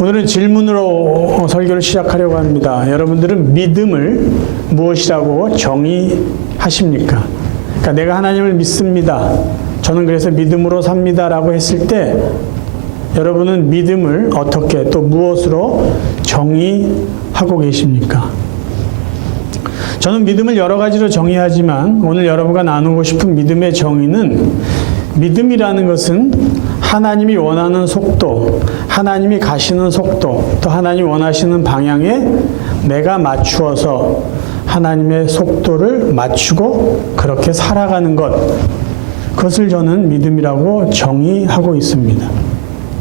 오늘은 질문으로 설교를 시작하려고 합니다. 여러분들은 믿음을 무엇이라고 정의하십니까? 그러니까 내가 하나님을 믿습니다. 저는 그래서 믿음으로 삽니다라고 했을 때 여러분은 믿음을 어떻게 또 무엇으로 정의하고 계십니까? 저는 믿음을 여러 가지로 정의하지만 오늘 여러분과 나누고 싶은 믿음의 정의는 믿음이라는 것은 하나님이 원하는 속도, 하나님이 가시는 속도, 또 하나님이 원하시는 방향에 내가 맞추어서 하나님의 속도를 맞추고 그렇게 살아가는 것. 그것을 저는 믿음이라고 정의하고 있습니다.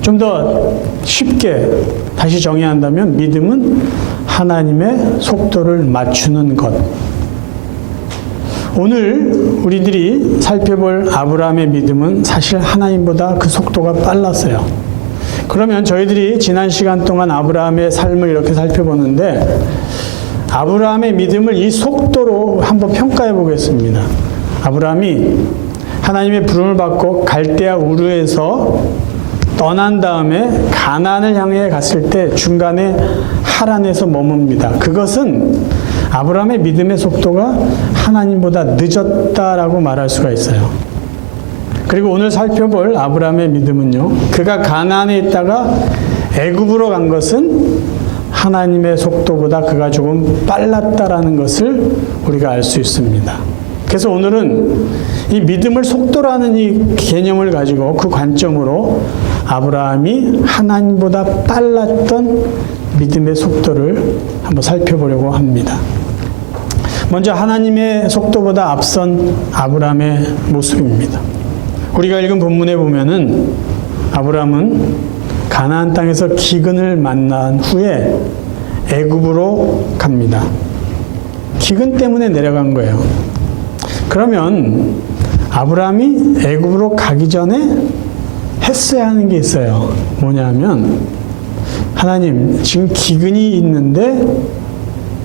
좀 더 쉽게 다시 정의한다면 믿음은 하나님의 속도를 맞추는 것. 오늘 우리들이 살펴볼 아브라함의 믿음은 사실 하나님보다 그 속도가 빨랐어요. 그러면 저희들이 지난 시간 동안 아브라함의 삶을 이렇게 살펴보는데 아브라함의 믿음을 이 속도로 한번 평가해 보겠습니다. 아브라함이 하나님의 부름을 받고 갈대아 우르에서 떠난 다음에 가나안을 향해 갔을 때 중간에 하란에서 머뭅니다. 그것은 아브라함의 믿음의 속도가 하나님보다 늦었다라고 말할 수가 있어요. 그리고 오늘 살펴볼 아브라함의 믿음은요. 그가 가나안에 있다가 애굽으로 간 것은 하나님의 속도보다 그가 조금 빨랐다라는 것을 우리가 알 수 있습니다. 그래서 오늘은 이 믿음을 속도라는 이 개념을 가지고 그 관점으로 아브라함이 하나님보다 빨랐던 믿음의 속도를 한번 살펴보려고 합니다. 먼저 하나님의 속도보다 앞선 아브라함의 모습입니다. 우리가 읽은 본문에 보면은 아브라함은 가나안 땅에서 기근을 만난 후에 애굽으로 갑니다. 기근 때문에 내려간 거예요. 그러면 아브라함이 애굽으로 가기 전에 했어야 하는 게 있어요. 뭐냐면 하나님 지금 기근이 있는데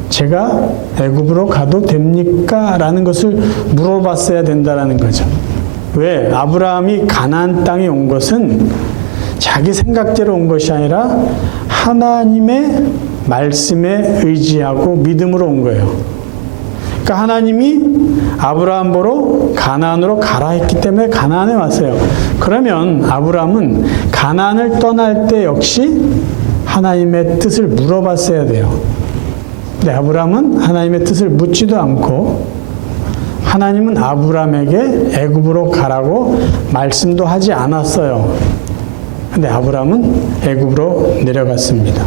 제가 애굽으로 가도 됩니까? 라는 것을 물어봤어야 된다라는 거죠. 왜 아브라함이 가나안 땅에 온 것은 자기 생각대로 온 것이 아니라 하나님의 말씀에 의지하고 믿음으로 온 거예요. 그러니까 하나님이 아브라함 보러 가나안으로 가라 했기 때문에 가나안에 왔어요. 그러면 아브라함은 가나안을 떠날 때 역시 하나님의 뜻을 물어봤어야 돼요. 근데 아브라함은 하나님의 뜻을 묻지도 않고 하나님은 아브라함에게 애굽으로 가라고 말씀도 하지 않았어요. 근데 아브라함은 애굽으로 내려갔습니다.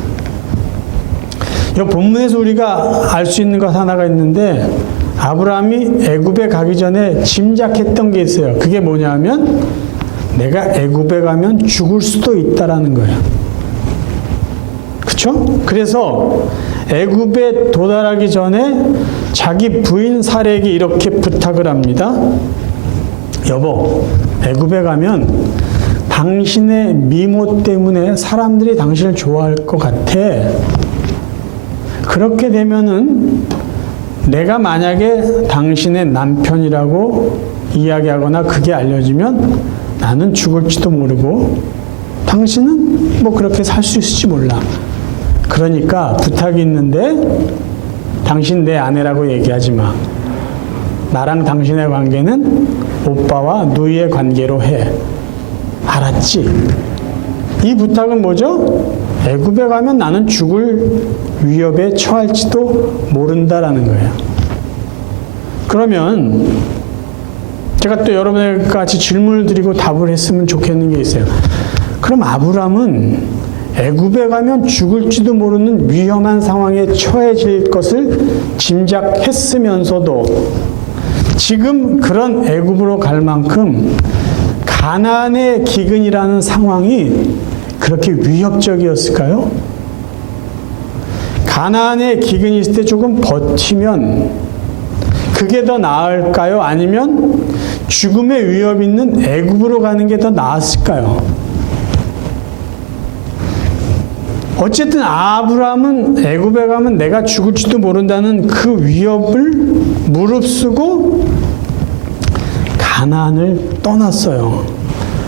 이 본문에서 우리가 알 수 있는 것 하나가 있는데 아브라함이 애굽에 가기 전에 짐작했던 게 있어요. 그게 뭐냐면 내가 애굽에 가면 죽을 수도 있다라는 거예요. 그렇죠? 그래서 애굽에 도달하기 전에 자기 부인 사례에게 이렇게 부탁을 합니다. 여보, 애굽에 가면 당신의 미모 때문에 사람들이 당신을 좋아할 것 같아. 그렇게 되면은 내가 만약에 당신의 남편이라고 이야기하거나 그게 알려지면 나는 죽을지도 모르고 당신은 뭐 그렇게 살 수 있을지 몰라. 그러니까 부탁이 있는데 당신 내 아내라고 얘기하지 마. 나랑 당신의 관계는 오빠와 누이의 관계로 해. 알았지? 이 부탁은 뭐죠? 애굽에 가면 나는 죽을 위협에 처할지도 모른다라는 거예요. 그러면 제가 또 여러분과 같이 질문을 드리고 답을 했으면 좋겠는 게 있어요. 그럼 아브람은 애굽에 가면 죽을지도 모르는 위험한 상황에 처해질 것을 짐작했으면서도 지금 그런 애굽으로 갈 만큼 가나안의 기근이라는 상황이 그렇게 위협적이었을까요? 가나안의 기근이 있을 때 조금 버티면 그게 더 나을까요? 아니면 죽음의 위협 있는 애굽으로 가는 게 더 나았을까요? 어쨌든 아브라함은 애굽에 가면 내가 죽을지도 모른다는 그 위협을 무릅쓰고 가나안을 떠났어요.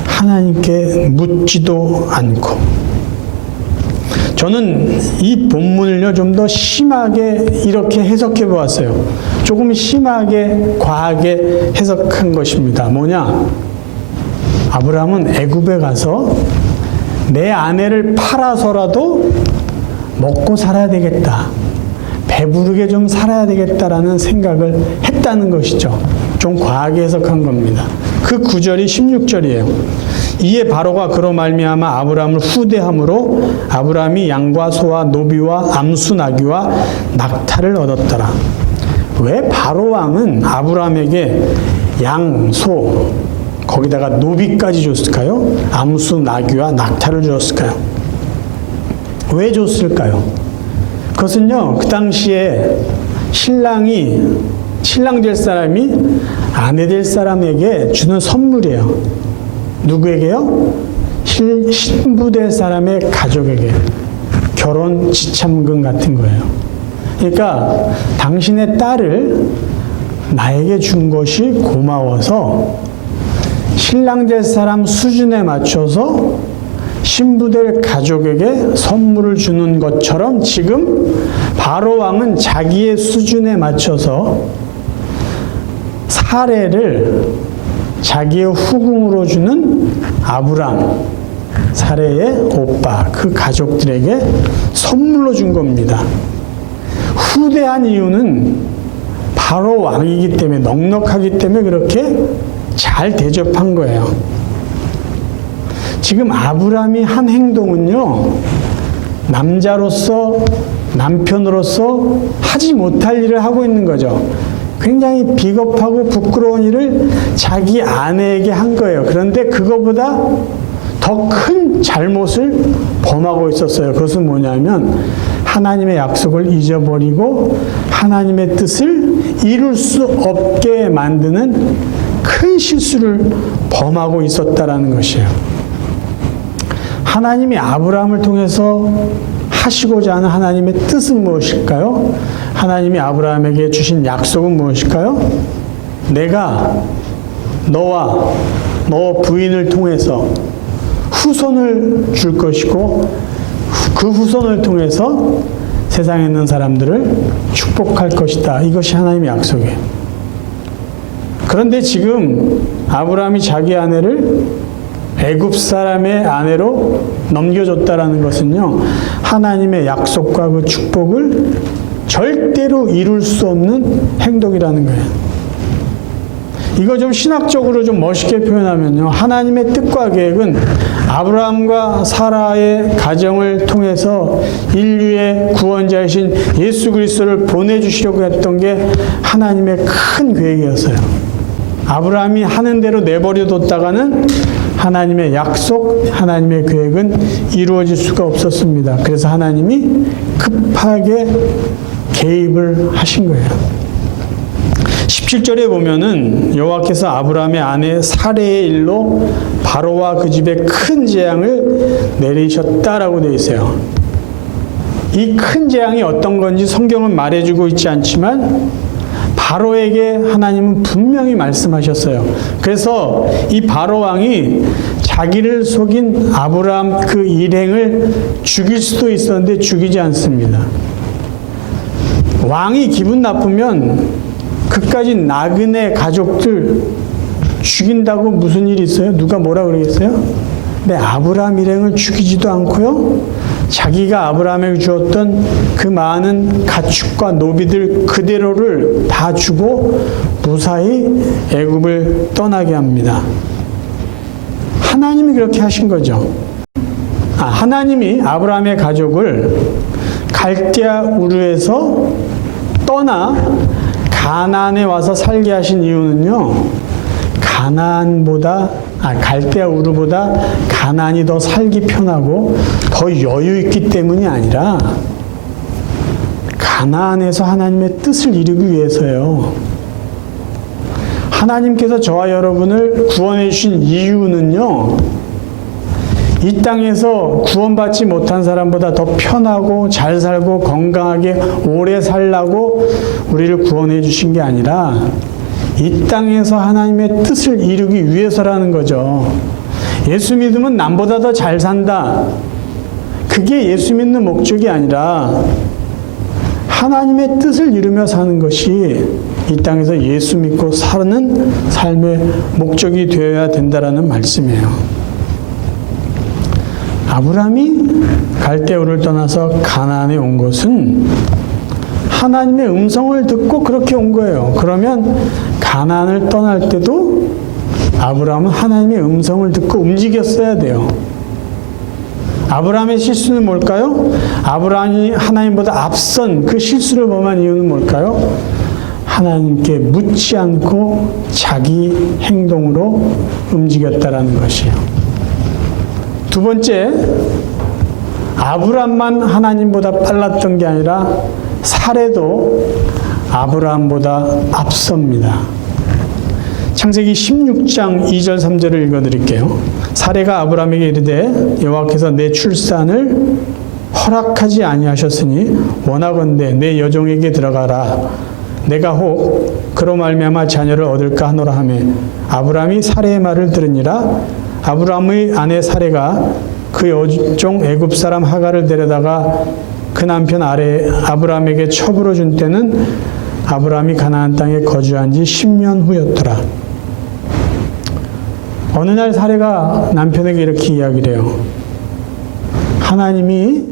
하나님께 묻지도 않고. 저는 이 본문을요 좀 더 심하게 이렇게 해석해 보았어요. 조금 심하게 과하게 해석한 것입니다. 뭐냐? 아브라함은 애굽에 가서 내 아내를 팔아서라도 먹고 살아야 되겠다. 배부르게 좀 살아야 되겠다라는 생각을 했다는 것이죠. 좀 과하게 해석한 겁니다. 그 구절이 16절이에요. 이에 바로가 그로 말미암아 아브라함을 후대함으로 아브라함이 양과 소와 노비와 암수 나귀와 낙타를 얻었더라. 왜 바로 왕은 아브라함에게 양, 소, 거기다가 노비까지 줬을까요? 암수, 나귀와 낙타를 주었을까요? 왜 줬을까요? 그것은요, 그 당시에 신랑이, 신랑 될 사람이 아내 될 사람에게 주는 선물이에요. 누구에게요? 신- 신부 될 사람의 가족에게. 결혼 지참금 같은 거예요. 그러니까 당신의 딸을 나에게 준 것이 고마워서 신랑 될 사람 수준에 맞춰서 신부될 가족에게 선물을 주는 것처럼 지금 바로 왕은 자기의 수준에 맞춰서 사례를 자기의 후궁으로 주는 아브람 사례의 오빠 그 가족들에게 선물로 준 겁니다. 후대한 이유는 바로 왕이기 때문에 넉넉하기 때문에 그렇게 잘 대접한 거예요. 지금 아브라함이 한 행동은요, 남자로서, 남편으로서 하지 못할 일을 하고 있는 거죠. 굉장히 비겁하고 부끄러운 일을 자기 아내에게 한 거예요. 그런데 그거보다 더 큰 잘못을 범하고 있었어요. 그것은 뭐냐면 하나님의 약속을 잊어버리고 하나님의 뜻을 이룰 수 없게 만드는 큰 실수를 범하고 있었다라는 것이에요. 하나님이 아브라함을 통해서 하시고자 하는 하나님의 뜻은 무엇일까요? 하나님이 아브라함에게 주신 약속은 무엇일까요? 내가 너와 너 부인을 통해서 후손을 줄 것이고 그 후손을 통해서 세상에 있는 사람들을 축복할 것이다. 이것이 하나님의 약속이에요. 그런데 지금 아브라함이 자기 아내를 애굽 사람의 아내로 넘겨줬다라는 것은요 하나님의 약속과 그 축복을 절대로 이룰 수 없는 행동이라는 거예요. 이거 좀 신학적으로 좀 멋있게 표현하면요 하나님의 뜻과 계획은 아브라함과 사라의 가정을 통해서 인류의 구원자이신 예수 그리스도를 보내 주시려고 했던 게 하나님의 큰 계획이었어요. 아브라함이 하는 대로 내버려 뒀다가는 하나님의 약속, 하나님의 계획은 이루어질 수가 없었습니다. 그래서 하나님이 급하게 개입을 하신 거예요. 17절에 보면은 여호와께서 아브라함의 아내 사례의 일로 바로와 그 집에 큰 재앙을 내리셨다라고 되어 있어요. 이 큰 재앙이 어떤 건지 성경은 말해주고 있지 않지만 바로에게 하나님은 분명히 말씀하셨어요. 그래서 이 바로 왕이 자기를 속인 아브라함 그 일행을 죽일 수도 있었는데 죽이지 않습니다. 왕이 기분 나쁘면 그까지 나그네 가족들 죽인다고 무슨 일이 있어요? 누가 뭐라 그러겠어요? 근데 아브라함 일행을 죽이지도 않고요. 자기가 아브라함에게 주었던 그 많은 가축과 노비들 그대로를 다 주고 무사히 애굽을 떠나게 합니다. 하나님이 그렇게 하신 거죠. 아, 하나님이 아브라함의 가족을 갈대아 우르에서 떠나 가나안에 와서 살게 하신 이유는요. 가나안보다 아, 갈대아 우르보다 가나안이 더 살기 편하고 더 여유 있기 때문이 아니라 가나안에서 하나님의 뜻을 이루기 위해서요. 하나님께서 저와 여러분을 구원해 주신 이유는요. 이 땅에서 구원받지 못한 사람보다 더 편하고 잘 살고 건강하게 오래 살라고 우리를 구원해 주신 게 아니라 이 땅에서 하나님의 뜻을 이루기 위해서라는 거죠. 예수 믿으면 남보다 더 잘 산다. 그게 예수 믿는 목적이 아니라 하나님의 뜻을 이루며 사는 것이 이 땅에서 예수 믿고 사는 삶의 목적이 되어야 된다라는 말씀이에요. 아브라함이 갈대우를 떠나서 가나안에 온 것은 하나님의 음성을 듣고 그렇게 온 거예요. 그러면 가나안을 떠날 때도 아브라함은 하나님의 음성을 듣고 움직였어야 돼요. 아브라함의 실수는 뭘까요? 아브라함이 하나님보다 앞선 그 실수를 범한 이유는 뭘까요? 하나님께 묻지 않고 자기 행동으로 움직였다라는 것이에요. 두 번째, 아브라함만 하나님보다 빨랐던 게 아니라 사례도 아브라함보다 앞섭니다. 창세기 16장 2절 3절을 읽어 드릴게요. 사례가 아브라함에게 이르되 여호와께서 내 출산을 허락하지 아니하셨으니 원하건대 내 여종에게 들어가라 내가 혹 그로 말미암아 자녀를 얻을까 하노라 하매 아브라함이 사례의 말을 들으니라 아브라함의 아내 사례가 그 여종 애굽 사람 하가를 데려다가 그 남편 아래 아브라함에게 첩으로 준 때는 아브라함이 가나안 땅에 거주한 지 10년 후였더라. 어느 날 사례가 남편에게 이렇게 이야기를 해요. 하나님이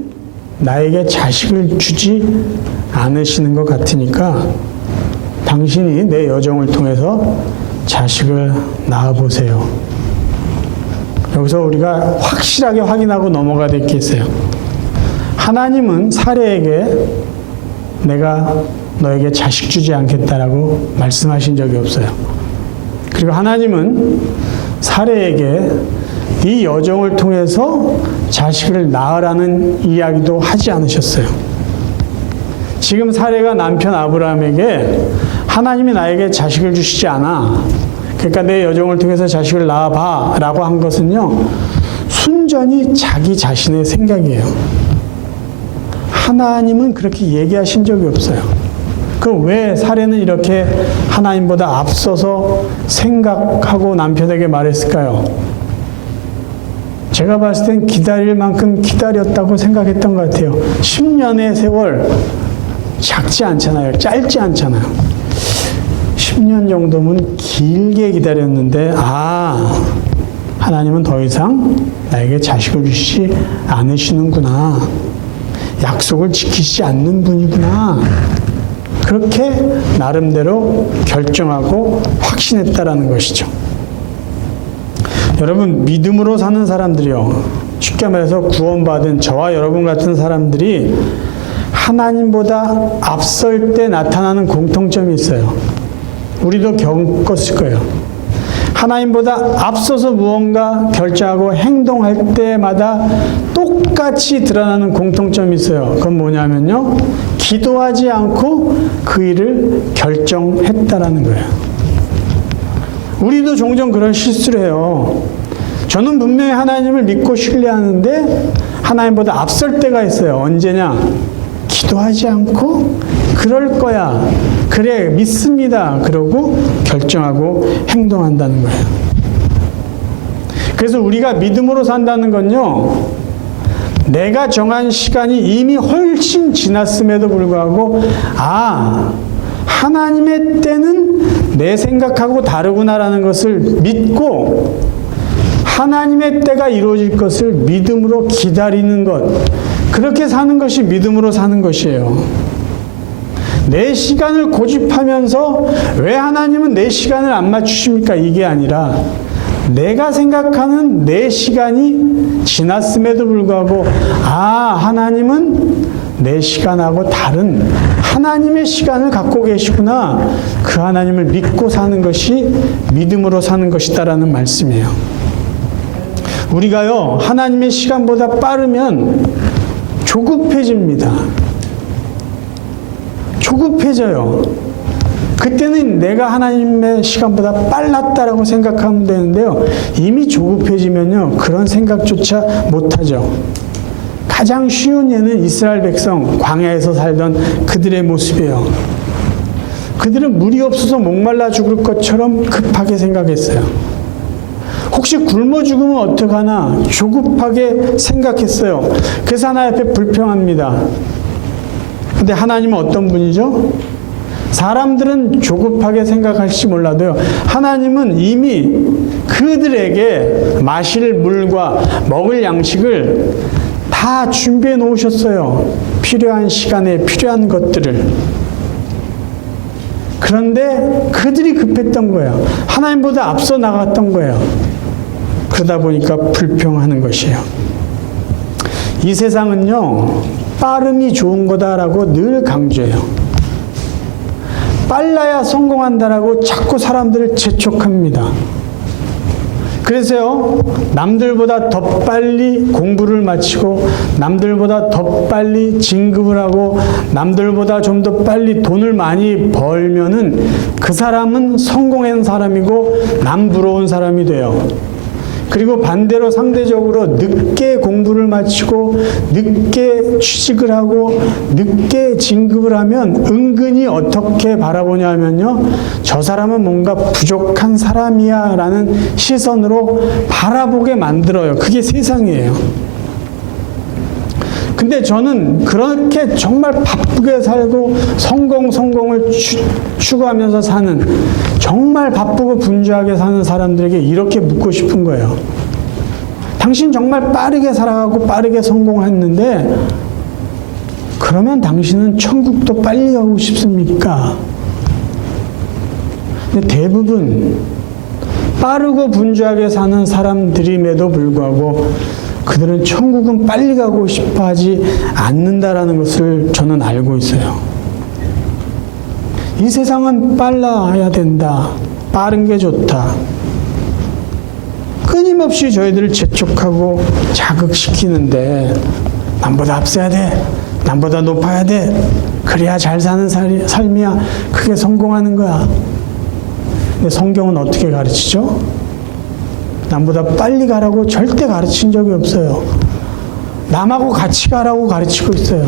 나에게 자식을 주지 않으시는 것 같으니까 당신이 내 여정을 통해서 자식을 낳아보세요. 여기서 우리가 확실하게 확인하고 넘어가야 될 게 있어요. 하나님은 사례에게 내가 너에게 자식 주지 않겠다라고 말씀하신 적이 없어요. 그리고 하나님은 사례에게 이 여정을 통해서 자식을 낳으라는 이야기도 하지 않으셨어요. 지금 사례가 남편 아브라함에게 하나님이 나에게 자식을 주시지 않아. 그러니까 내 여정을 통해서 자식을 낳아봐 라고 한 것은요, 순전히 자기 자신의 생각이에요. 하나님은 그렇게 얘기하신 적이 없어요. 그왜 사례는 이렇게 하나님보다 앞서서 생각하고 남편에게 말했을까요? 제가 봤을 땐 기다릴 만큼 기다렸다고 생각했던 것 같아요. 10년의 세월 작지 않잖아요. 짧지 않잖아요. 10년 정도면 길게 기다렸는데, 아, 하나님은 더 이상 나에게 자식을 주시지 않으시는구나. 약속을 지키시지 않는 분이구나. 그렇게 나름대로 결정하고 확신했다라는 것이죠. 여러분, 믿음으로 사는 사람들이요. 쉽게 말해서 구원받은 저와 여러분 같은 사람들이 하나님보다 앞설 때 나타나는 공통점이 있어요. 우리도 겪었을 거예요. 하나님보다 앞서서 무언가 결정하고 행동할 때마다 똑같이 드러나는 공통점이 있어요. 그건 뭐냐면요. 기도하지 않고 그 일을 결정했다라는 거예요. 우리도 종종 그런 실수를 해요. 저는 분명히 하나님을 믿고 신뢰하는데 하나님보다 앞설 때가 있어요. 언제냐? 기도하지 않고 그럴 거야. 그래, 믿습니다. 그러고 결정하고 행동한다는 거예요. 그래서 우리가 믿음으로 산다는 건요, 내가 정한 시간이 이미 훨씬 지났음에도 불구하고, 아, 하나님의 때는 내 생각하고 다르구나라는 것을 믿고, 하나님의 때가 이루어질 것을 믿음으로 기다리는 것, 그렇게 사는 것이 믿음으로 사는 것이에요. 내 시간을 고집하면서 왜 하나님은 내 시간을 안 맞추십니까? 이게 아니라 내가 생각하는 내 시간이 지났음에도 불구하고 아, 하나님은 내 시간하고 다른 하나님의 시간을 갖고 계시구나. 그 하나님을 믿고 사는 것이 믿음으로 사는 것이다라는 말씀이에요. 우리가요, 하나님의 시간보다 빠르면 조급해집니다. 조급해져요. 그때는 내가 하나님의 시간보다 빨랐다라고 생각하면 되는데요. 이미 조급해지면요. 그런 생각조차 못하죠. 가장 쉬운 예는 이스라엘 백성, 광야에서 살던 그들의 모습이에요. 그들은 물이 없어서 목말라 죽을 것처럼 급하게 생각했어요. 혹시 굶어 죽으면 어떡하나 조급하게 생각했어요. 그래서 하나님 앞에 불평합니다. 근데 하나님은 어떤 분이죠? 사람들은 조급하게 생각할지 몰라도요. 하나님은 이미 그들에게 마실 물과 먹을 양식을 다 준비해 놓으셨어요. 필요한 시간에 필요한 것들을. 그런데 그들이 급했던 거예요. 하나님보다 앞서 나갔던 거예요. 그러다 보니까 불평하는 것이에요. 이 세상은요, 빠름이 좋은 거다라고 늘 강조해요. 빨라야 성공한다라고 자꾸 사람들을 재촉합니다. 그래서요, 남들보다 더 빨리 공부를 마치고, 남들보다 더 빨리 진급을 하고, 남들보다 좀 더 빨리 돈을 많이 벌면은 그 사람은 성공한 사람이고, 남 부러운 사람이 돼요. 그리고 반대로 상대적으로 늦게 공부를 마치고 늦게 취직을 하고 늦게 진급을 하면 은근히 어떻게 바라보냐 하면요. 저 사람은 뭔가 부족한 사람이야 라는 시선으로 바라보게 만들어요. 그게 세상이에요. 근데 저는 그렇게 정말 바쁘게 살고 성공, 성공을 추, 추구하면서 사는 정말 바쁘고 분주하게 사는 사람들에게 이렇게 묻고 싶은 거예요. 당신 정말 빠르게 살아가고 빠르게 성공했는데 그러면 당신은 천국도 빨리 가고 싶습니까? 근데 대부분 빠르고 분주하게 사는 사람들임에도 불구하고 그들은 천국은 빨리 가고 싶어 하지 않는다라는 것을 저는 알고 있어요. 이 세상은 빨라야 된다. 빠른 게 좋다. 끊임없이 저희들을 재촉하고 자극시키는데 남보다 앞서야 돼. 남보다 높아야 돼. 그래야 잘 사는 살, 삶이야. 그게 성공하는 거야. 근데 성경은 어떻게 가르치죠? 남보다 빨리 가라고 절대 가르친 적이 없어요. 남하고 같이 가라고 가르치고 있어요.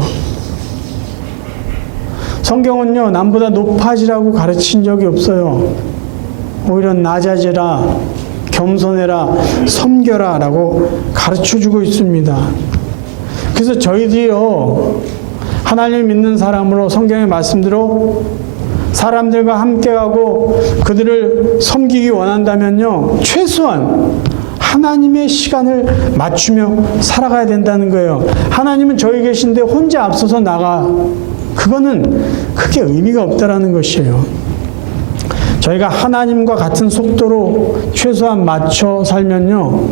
성경은요, 남보다 높아지라고 가르친 적이 없어요. 오히려 낮아지라, 겸손해라, 섬겨라 라고 가르쳐 주고 있습니다. 그래서 저희들이요, 하나님 믿는 사람으로 성경의 말씀대로 사람들과 함께하고 그들을 섬기기 원한다면요, 최소한 하나님의 시간을 맞추며 살아가야 된다는 거예요. 하나님은 저희 계신데 혼자 앞서서 나가. 그거는 크게 의미가 없다라는 것이에요. 저희가 하나님과 같은 속도로 최소한 맞춰 살면요,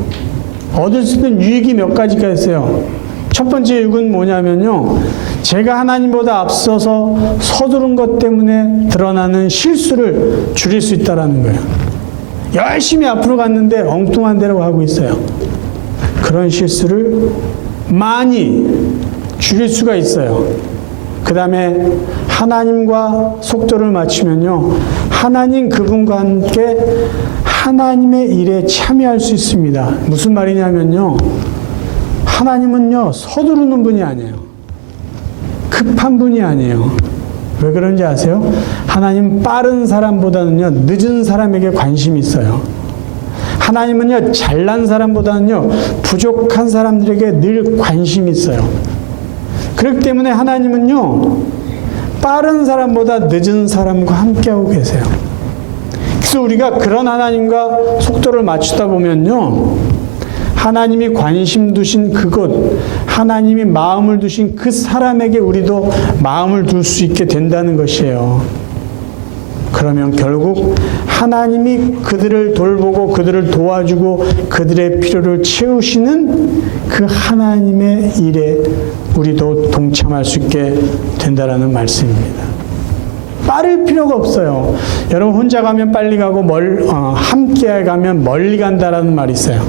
얻을 수 있는 유익이 몇 가지가 있어요. 첫 번째 유익은 뭐냐면요. 제가 하나님보다 앞서서 서두른 것 때문에 드러나는 실수를 줄일 수 있다라는 거예요. 열심히 앞으로 갔는데 엉뚱한 대로 가고 있어요. 그런 실수를 많이 줄일 수가 있어요. 그 다음에 하나님과 속도를 맞추면요. 하나님 그분과 함께 하나님의 일에 참여할 수 있습니다. 무슨 말이냐면요. 하나님은요, 서두르는 분이 아니에요. 급한 분이 아니에요. 왜 그런지 아세요? 하나님 빠른 사람보다는요, 늦은 사람에게 관심이 있어요. 하나님은요, 잘난 사람보다는요, 부족한 사람들에게 늘 관심이 있어요. 그렇기 때문에 하나님은요, 빠른 사람보다 늦은 사람과 함께하고 계세요. 그래서 우리가 그런 하나님과 속도를 맞추다 보면요, 하나님이 관심 두신 그곳, 하나님이 마음을 두신 그 사람에게 우리도 마음을 둘 수 있게 된다는 것이에요. 그러면 결국 하나님이 그들을 돌보고 그들을 도와주고 그들의 필요를 채우시는 그 하나님의 일에 우리도 동참할 수 있게 된다라는 말씀입니다. 빠를 필요가 없어요. 여러분 혼자 가면 빨리 가고 멀, 어, 함께 가면 멀리 간다라는 말이 있어요.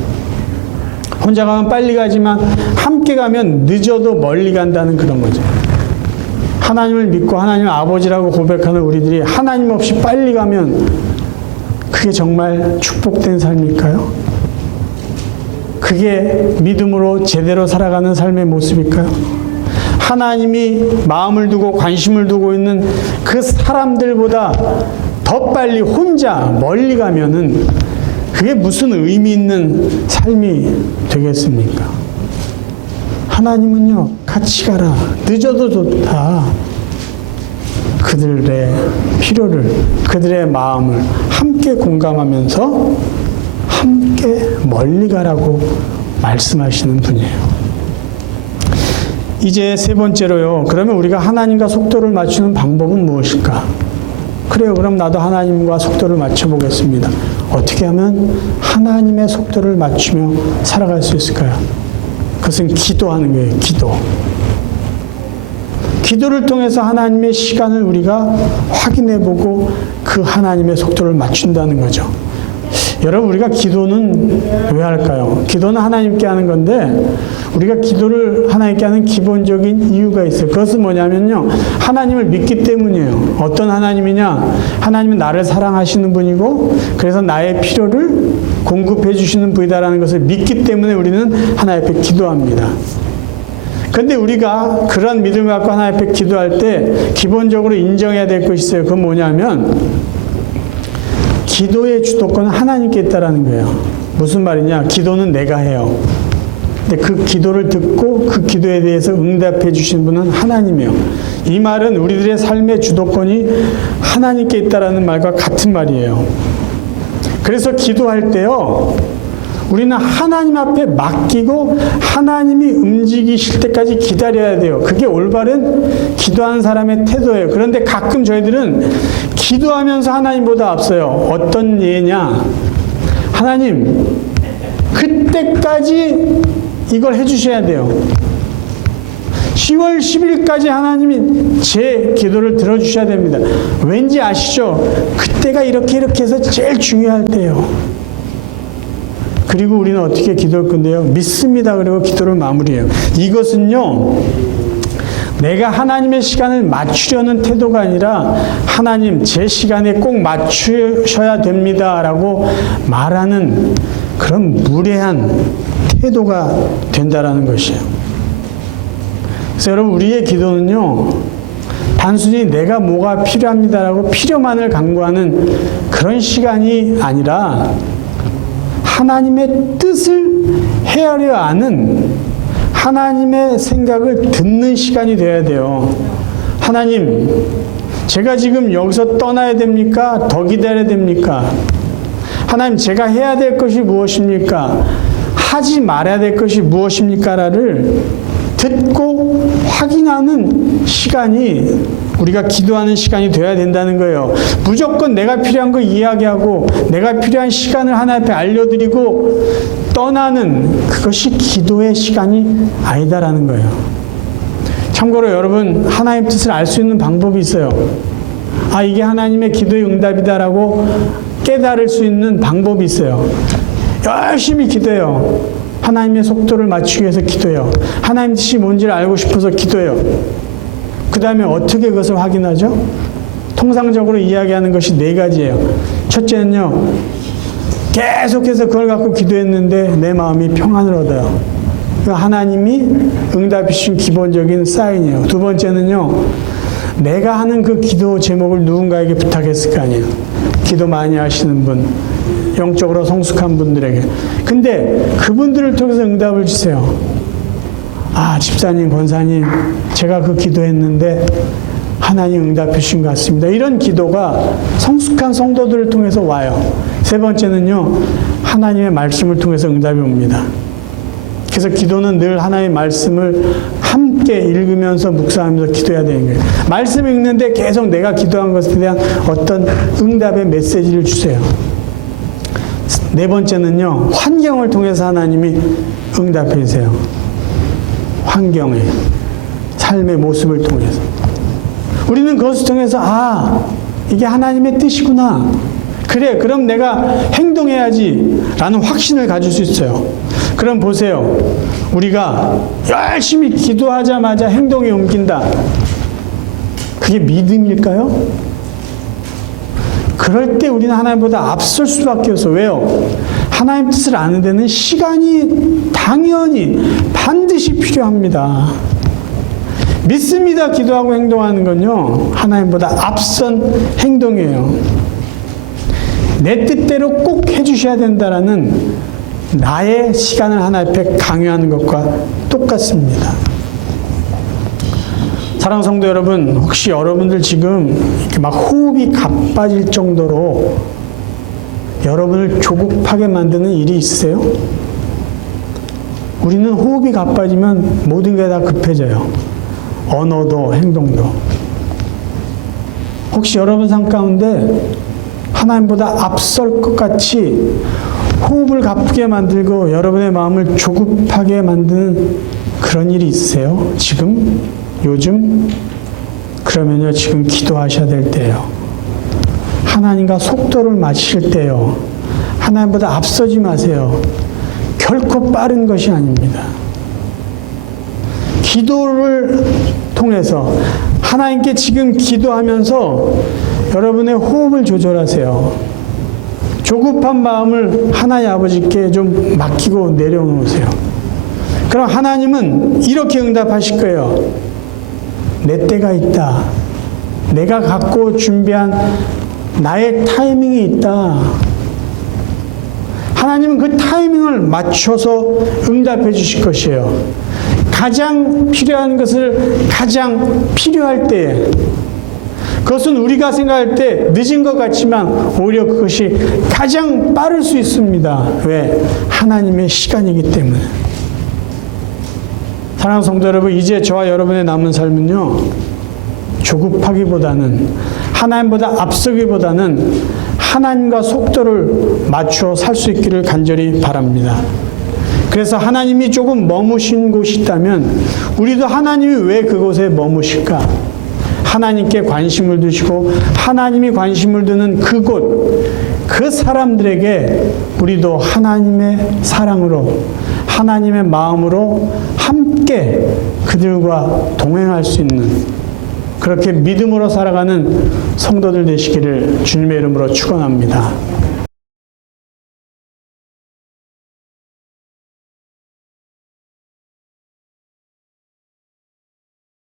혼자 가면 빨리 가지만 함께 가면 늦어도 멀리 간다는 그런 거죠. 하나님을 믿고 하나님 아버지라고 고백하는 우리들이 하나님 없이 빨리 가면 그게 정말 축복된 삶일까요? 그게 믿음으로 제대로 살아가는 삶의 모습일까요? 하나님이 마음을 두고 관심을 두고 있는 그 사람들보다 더 빨리 혼자 멀리 가면은 그게 무슨 의미 있는 삶이 되겠습니까? 하나님은요, 같이 가라. 늦어도 좋다. 그들의 필요를, 그들의 마음을 함께 공감하면서 함께 멀리 가라고 말씀하시는 분이에요. 이제 세 번째로요. 그러면 우리가 하나님과 속도를 맞추는 방법은 무엇일까? 그래요. 그럼 나도 하나님과 속도를 맞춰보겠습니다. 어떻게 하면 하나님의 속도를 맞추며 살아갈 수 있을까요? 그것은 기도하는 거예요. 기도. 기도를 통해서 하나님의 시간을 우리가 확인해 보고 그 하나님의 속도를 맞춘다는 거죠. 여러분, 우리가 기도는 왜 할까요? 기도는 하나님께 하는 건데, 우리가 기도를 하나님께 하는 기본적인 이유가 있어요. 그것은 뭐냐면요. 하나님을 믿기 때문이에요. 어떤 하나님이냐? 하나님은 나를 사랑하시는 분이고, 그래서 나의 필요를 공급해 주시는 분이다라는 것을 믿기 때문에 우리는 하나님 앞에 기도합니다. 근데 우리가 그런 믿음을 갖고 하나님 앞에 기도할 때 기본적으로 인정해야 될 것이 있어요. 그건 뭐냐면 기도의 주도권은 하나님께 있다라는 거예요. 무슨 말이냐? 기도는 내가 해요. 근데 그 기도를 듣고 그 기도에 대해서 응답해 주신 분은 하나님이에요. 이 말은 우리들의 삶의 주도권이 하나님께 있다라는 말과 같은 말이에요. 그래서 기도할 때요. 우리는 하나님 앞에 맡기고 하나님이 움직이실 때까지 기다려야 돼요. 그게 올바른 기도하는 사람의 태도예요. 그런데 가끔 저희들은 기도하면서 하나님보다 앞서요. 어떤 예냐? 하나님, 그때까지 이걸 해주셔야 돼요. 10월 10일까지 하나님이 제 기도를 들어주셔야 됩니다. 왠지 아시죠? 그때가 이렇게 이렇게 해서 제일 중요할 때요. 그리고 우리는 어떻게 기도를 끝내요? 믿습니다. 그리고 기도를 마무리해요. 이것은요, 내가 하나님의 시간을 맞추려는 태도가 아니라 하나님 제 시간에 꼭 맞추셔야 됩니다. 라고 말하는 그런 무례한 태도가 된다라는 것이에요. 그래서 여러분, 우리의 기도는요, 단순히 내가 뭐가 필요합니다라고 필요만을 강구하는 그런 시간이 아니라 하나님의 뜻을 헤아려 아는 하나님의 생각을 듣는 시간이 되어야 돼요. 하나님, 제가 지금 여기서 떠나야 됩니까? 더 기다려야 됩니까? 하나님, 제가 해야 될 것이 무엇입니까? 하지 말아야 될 것이 무엇입니까?를 듣고 확인하는 시간이 우리가 기도하는 시간이 되어야 된다는 거예요. 무조건 내가 필요한 거 이야기하고 내가 필요한 시간을 하나 앞에 알려드리고 떠나는 그것이 기도의 시간이 아니다라는 거예요. 참고로 여러분 하나님 뜻을 알 수 있는 방법이 있어요. 아 이게 하나님의 기도의 응답이다라고 깨달을 수 있는 방법이 있어요. 열심히 기도해요. 하나님의 속도를 맞추기 위해서 기도해요. 하나님 뜻이 뭔지를 알고 싶어서 기도해요. 그 다음에 어떻게 그것을 확인하죠? 통상적으로 이야기하는 것이 네 가지예요. 첫째는요, 계속해서 그걸 갖고 기도했는데 내 마음이 평안을 얻어요. 그 하나님이 응답해 주신 기본적인 사인이에요. 두 번째는요, 내가 하는 그 기도 제목을 누군가에게 부탁했을 거 아니에요. 기도 많이 하시는 분, 영적으로 성숙한 분들에게. 근데 그분들을 통해서 응답을 주세요. 아, 집사님, 권사님, 제가 그 기도했는데 하나님 응답해 주신 것 같습니다. 이런 기도가 성숙한 성도들을 통해서 와요. 세 번째는요, 하나님의 말씀을 통해서 응답이 옵니다. 그래서 기도는 늘 하나님의 말씀을 함께 읽으면서 묵상하면서 기도해야 되는 거예요. 말씀 읽는데 계속 내가 기도한 것에 대한 어떤 응답의 메시지를 주세요. 네 번째는요, 환경을 통해서 하나님이 응답해 주세요. 환경에, 삶의 모습을 통해서. 우리는 그것을 통해서, 아, 이게 하나님의 뜻이구나. 그래, 그럼 내가 행동해야지. 라는 확신을 가질 수 있어요. 그럼 보세요. 우리가 열심히 기도하자마자 행동에 옮긴다. 그게 믿음일까요? 그럴 때 우리는 하나님보다 앞설 수밖에 없어. 왜요? 하나님 뜻을 아는 데는 시간이 당연히 반드시 필요합니다. 믿습니다. 기도하고 행동하는 건요. 하나님보다 앞선 행동이에요. 내 뜻대로 꼭 해주셔야 된다라는 나의 시간을 하나 앞에 강요하는 것과 똑같습니다. 사랑 성도 여러분, 혹시 여러분들 지금 이렇게 막 호흡이 가빠질 정도로 여러분을 조급하게 만드는 일이 있으세요? 우리는 호흡이 가빠지면 모든 게 다 급해져요. 언어도 행동도. 혹시 여러분 삶 가운데 하나님보다 앞설 것 같이 호흡을 가쁘게 만들고 여러분의 마음을 조급하게 만드는 그런 일이 있으세요? 지금? 요즘? 그러면요, 지금 기도하셔야 될 때예요. 하나님과 속도를 맞추실 때요. 하나님보다 앞서지 마세요. 결코 빠른 것이 아닙니다. 기도를 통해서 하나님께 지금 기도하면서 여러분의 호흡을 조절하세요. 조급한 마음을 하나의 아버지께 좀 맡기고 내려놓으세요. 그럼 하나님은 이렇게 응답하실 거예요. 내 때가 있다. 내가 갖고 준비한 나의 타이밍이 있다. 하나님은 그 타이밍을 맞춰서 응답해 주실 것이에요. 가장 필요한 것을 가장 필요할 때에 그것은 우리가 생각할 때 늦은 것 같지만 오히려 그것이 가장 빠를 수 있습니다. 왜? 하나님의 시간이기 때문에. 사랑하는 성도 여러분, 이제 저와 여러분의 남은 삶은요, 조급하기보다는 하나님보다 앞서기보다는 하나님과 속도를 맞추어 살 수 있기를 간절히 바랍니다. 그래서 하나님이 조금 머무신 곳이 있다면 우리도 하나님이 왜 그곳에 머무실까? 하나님께 관심을 두시고 하나님이 관심을 두는 그곳, 그 사람들에게 우리도 하나님의 사랑으로 하나님의 마음으로 함께 그들과 동행할 수 있는 그렇게 믿음으로 살아가는 성도들 되시기를 주님의 이름으로 축원합니다.